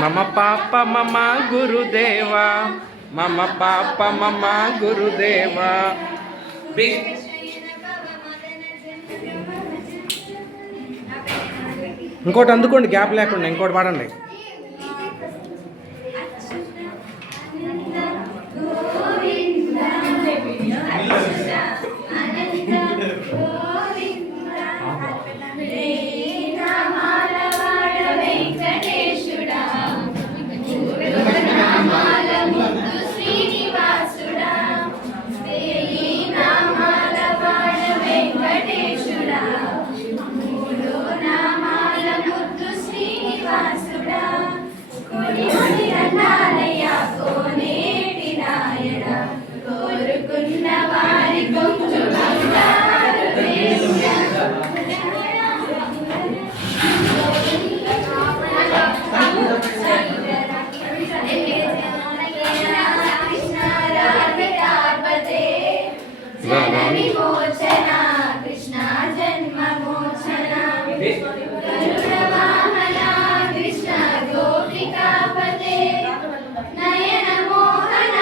మమ పాప మమ గురుదేవా, మమ పాప మమ గురుదేవా. ఇంకోటి అందుకోండి, గ్యాప్ లేకుండా ఇంకోటి పాడండి. కృష్ణ జన్మ మోచన కరుణవాహన కృష్ణ గోపికాపతే నయన మోహన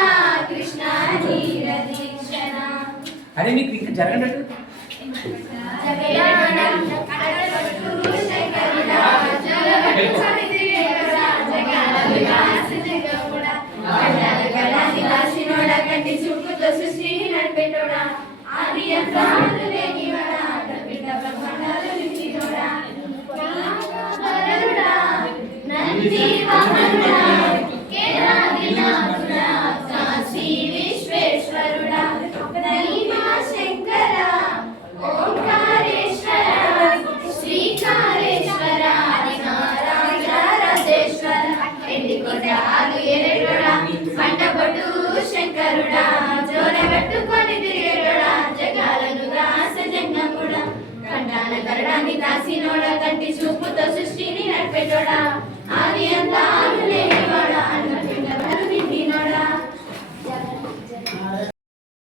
కృష్ణ నీరదీక్షణ. అరే మీకు ఇంకా జరగండి. విశ్వేశ్వరుడా శంకర ఓంకారేశ్వర శ్రీకారేశ్వర రాజేశ్వర ఎండికొండాలు ఎరడుడా పంటబొట్టు శంకరుడా జోరగట్టుకొని తిరిగడుడా జగాలను దాస జంగముడా కంటాన కరడాన్ని దాసినోడ కంటి చూపు